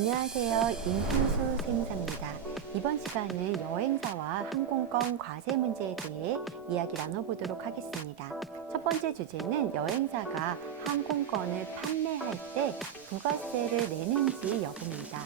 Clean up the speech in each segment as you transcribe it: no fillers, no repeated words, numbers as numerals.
안녕하세요. 임순수 세무사입니다. 이번 시간은 여행사와 항공권 과세 문제에 대해 이야기 나눠보도록 하겠습니다. 첫 번째 주제는 여행사가 항공권을 판매할 때 부가세를 내는지 여부입니다.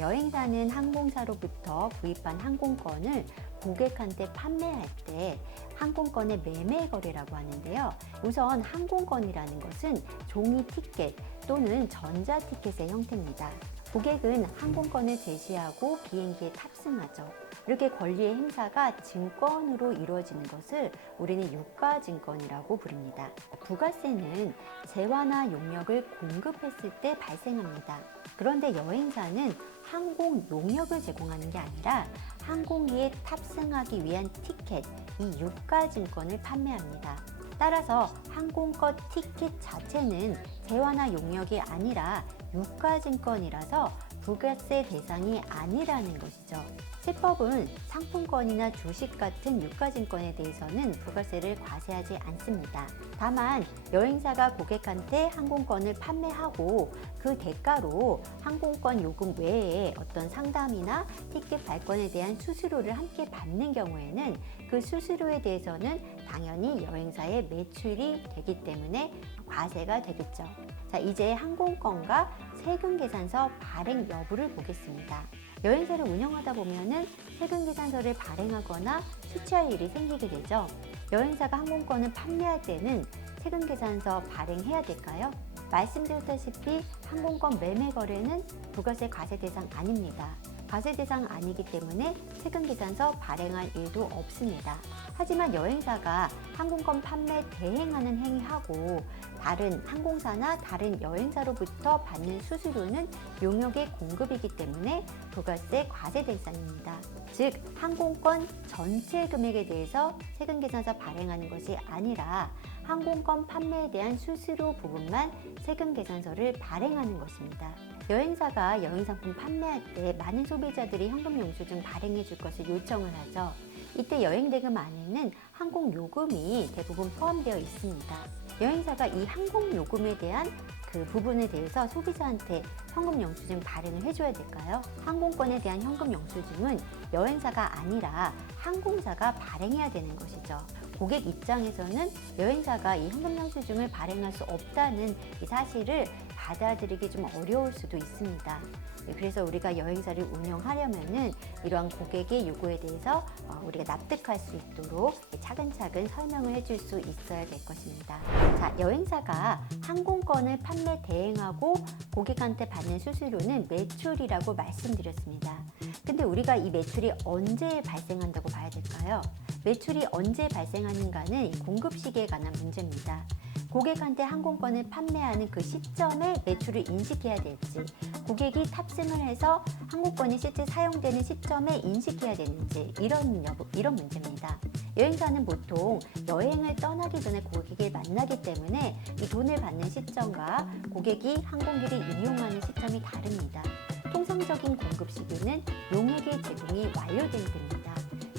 여행사는 항공사로부터 구입한 항공권을 고객한테 판매할 때 항공권의 매매 거래라고 하는데요. 우선 항공권이라는 것은 종이 티켓 또는 전자 티켓의 형태입니다. 고객은 항공권을 제시하고 비행기에 탑승하죠. 이렇게 권리의 행사가 증권으로 이루어지는 것을 우리는 유가증권이라고 부릅니다. 부가세는 재화나 용역을 공급했을 때 발생합니다. 그런데 여행사는 항공 용역을 제공하는 게 아니라 항공기에 탑승하기 위한 티켓, 이 유가증권을 판매합니다. 따라서 항공권 티켓 자체는 재화나 용역이 아니라 유가증권이라서 부가세 대상이 아니라는 것이죠. 세법은 상품권이나 주식 같은 유가증권에 대해서는 부가세를 과세하지 않습니다. 다만 여행사가 고객한테 항공권을 판매하고 그 대가로 항공권 요금 외에 어떤 상담이나 티켓 발권에 대한 수수료를 함께 받는 경우에는 그 수수료에 대해서는 당연히 여행사의 매출이 되기 때문에 과세가 되겠죠. 자, 이제 항공권과 세금계산서 발행 여부를 보겠습니다. 여행사를 운영하다 보면은 세금계산서를 발행하거나 수취할 일이 생기게 되죠. 여행사가 항공권을 판매할 때는 세금계산서 발행해야 될까요? 말씀드렸다시피 항공권 매매 거래는 부가세 과세 대상 아닙니다. 과세 대상 아니기 때문에 세금계산서 발행할 일도 없습니다. 하지만 여행사가 항공권 판매 대행하는 행위하고 다른 항공사나 다른 여행사로부터 받는 수수료는 용역의 공급이기 때문에 부가세 과세 대상입니다. 즉 항공권 전체 금액에 대해서 세금계산서 발행하는 것이 아니라 항공권 판매에 대한 수수료 부분만 세금계산서를 발행하는 것입니다. 여행사가 여행상품 판매할 때 많은 소비자들이 현금 영수증 발행해 줄 것을 요청을 하죠. 이때 여행대금 안에는 항공요금이 대부분 포함되어 있습니다. 여행사가 이 항공요금에 대한 그 부분에 대해서 소비자한테 현금 영수증 발행을 해줘야 될까요? 항공권에 대한 현금 영수증은 여행사가 아니라 항공사가 발행해야 되는 것이죠. 고객 입장에서는 여행사가 이 현금 영수증을 발행할 수 없다는 이 사실을 받아들이기 좀 어려울 수도 있습니다. 그래서 우리가 여행사를 운영하려면은 이러한 고객의 요구에 대해서 우리가 납득할 수 있도록 차근차근 설명을 해줄 수 있어야 될 것입니다. 자, 여행사가 항공권을 판매 대행하고 고객한테 받는 수수료는 매출이라고 말씀드렸습니다. 근데 우리가 이 매출이 언제 발생한다고 봐야 될까요? 매출이 언제 발생하는가는 공급 시기에 관한 문제입니다. 고객한테 항공권을 판매하는 그 시점에 매출을 인식해야 될지, 고객이 탑승을 해서 항공권이 실제 사용되는 시점에 인식해야 되는지 이런 문제입니다. 여행사는 보통 여행을 떠나기 전에 고객을 만나기 때문에 이 돈을 받는 시점과 고객이 항공기를 이용하는 시점이 다릅니다. 통상적인 공급 시기는 용역의 제공이 완료된 때입니다.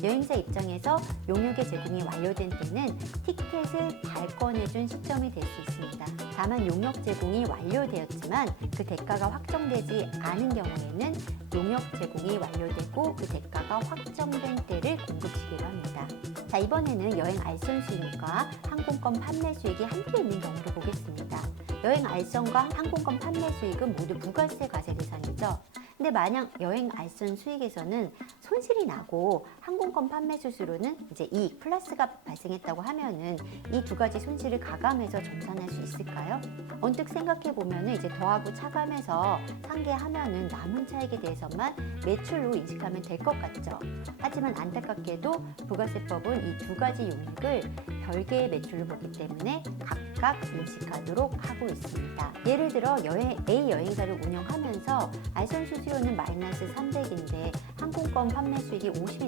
여행사 입장에서 용역의 제공이 완료된 때는 티켓을 발권해준 시점이 될 수 있습니다. 다만 용역 제공이 완료되었지만 그 대가가 확정되지 않은 경우에는 용역 제공이 완료되고 그 대가가 확정된 때를 공급 시기로 합니다. 자, 이번에는 여행 알선 수익과 항공권 판매 수익이 함께 있는 경우를 보겠습니다. 여행 알선과 항공권 판매 수익은 모두 부가세 과세 대상이죠. 근데 만약 여행 알선 수익에서는 손실이 나고 항공권 판매 수수료는 이제 이익 플러스가 발생했다고 하면은 이 두 가지 손실을 가감해서 정산할 수 있을까요? 언뜻 생각해 보면은 이제 더하고 차감해서 상계하면은 남은 차익에 대해서만 매출로 인식하면 될 것 같죠. 하지만 안타깝게도 부가세법은 이 두 가지 용익을 별개의 매출로 보기 때문에 각각 인식하도록 하고 있습니다. 예를 들어 A 여행사를 운영하면서 알선 수수료는 마이너스 300인데 항공권 판매 수익이 50이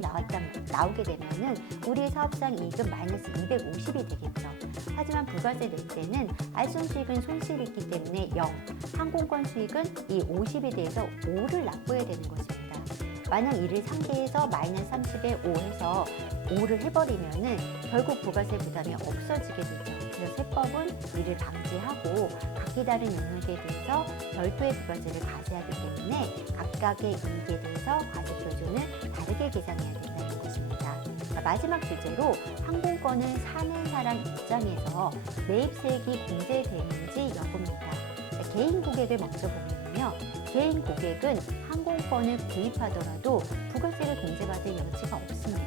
나오게 되면은 우리의 사업장 이익은 마이너스 250이 되겠죠. 하지만 부가세 낼 때는 알선 수익은 손실이 있기 때문에 0, 항공권 수익은 이 50에 대해서 5를 납부해야 되는 것입니다. 만약 이를 상계해서 마이너스 30에 5 해서 5를 해버리면은 결국 부가세 부담이 없어지게 되죠. 그래서 세법은 이를 방지하고 각기 다른 영역에 대해서 별도의 부가세를 과세하기 때문에 각각의 이익에 대해서 과세 표준을 다르게 계산해야 된다는 것입니다. 자, 마지막 주제로 항공권을 사는 사람 입장에서 매입세액이 공제되는지 여부입니다. 자, 개인 고객을 먼저 보면요. 개인 고객은 항공권을 구입하더라도 부가세를 공제받을 여지가 없습니다.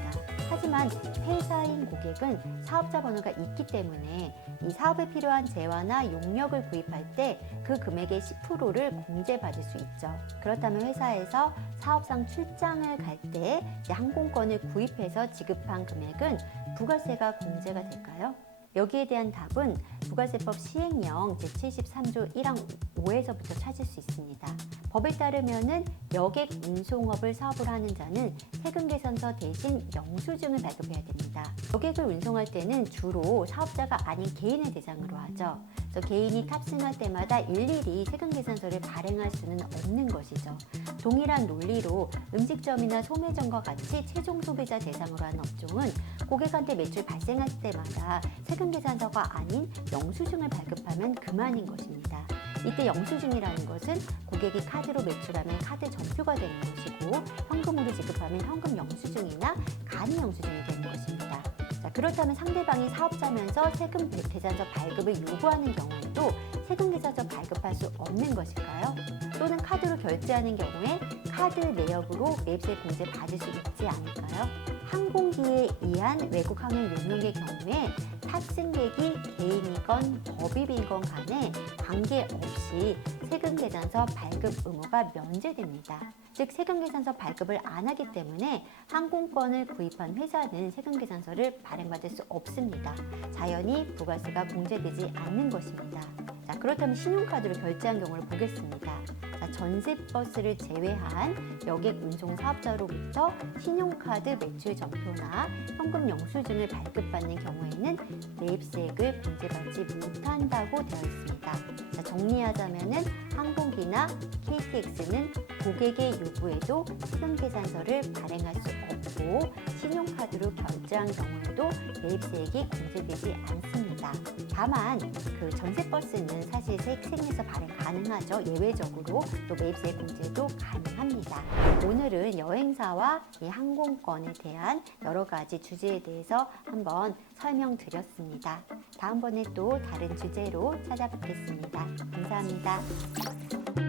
하지만 회사인 고객은 사업자 번호가 있기 때문에 이 사업에 필요한 재화나 용역을 구입할 때 그 금액의 10%를 공제받을 수 있죠. 그렇다면 회사에서 사업상 출장을 갈 때 항공권을 구입해서 지급한 금액은 부가세가 공제가 될까요? 여기에 대한 답은 부가세법 시행령 제73조 1항 5에서부터 찾을 수 있습니다. 법에 따르면은 여객 운송업을 사업을 하는 자는 세금 계산서 대신 영수증을 발급해야 됩니다. 여객을 운송할 때는 주로 사업자가 아닌 개인을 대상으로 하죠. 그래서 개인이 탑승할 때마다 일일이 세금 계산서를 발행할 수는 없는 것이죠. 동일한 논리로 음식점이나 소매점과 같이 최종 소비자 대상으로 하는 업종은 고객한테 매출 발생할 때마다 세금 계산서가 아닌 영수증을 발급하면 그만인 것입니다. 이때 영수증이라는 것은 고객이 카드로 매출하면 카드 전표가 되는 것이고 현금으로 지급하면 현금 영수증이나 간이 영수증이 되는 것입니다. 자, 그렇다면 상대방이 사업자면서 세금 계산서 발급을 요구하는 경우에도 세금 계산서 발급할 수 없는 것일까요? 또는 카드로 결제하는 경우에 카드 내역으로 매입세 공제 받을 수 있지 않을까요? 항공기에 의한 외국 항행 용역의 경우에 탑승객이 개인이건 법인이건 간에 관계없이 세금계산서 발급 의무가 면제됩니다. 즉 세금계산서 발급을 안 하기 때문에 항공권을 구입한 회사는 세금계산서를 발행받을 수 없습니다. 자연히 부가세가 공제되지 않는 것입니다. 자, 그렇다면 신용카드로 결제한 경우를 보겠습니다. 자, 전세버스를 제외한 여객 운송 사업자로부터 신용카드 매출 전표나 현금 영수증을 발급받는 경우에는 매입세액을 공제받지 못한다고 되어 있습니다. 자, 정리하자면은 항공기나 KTX는 고객의 요구에도 세금계산서를 발행할 수 없고 신용카드로 결제한 경우에도 매입세액이 공제되지 않습니다. 다만 그 전세버스는 사실 세액에서 발행 가능하죠. 예외적으로 또 매입세액 공제도 가능합니다. 오늘은 여행사와 이 항공권에 대한 여러 가지 주제에 대해서 한번 설명드렸습니다. 다음번에 또 다른 주제로 찾아뵙겠습니다. 감사합니다.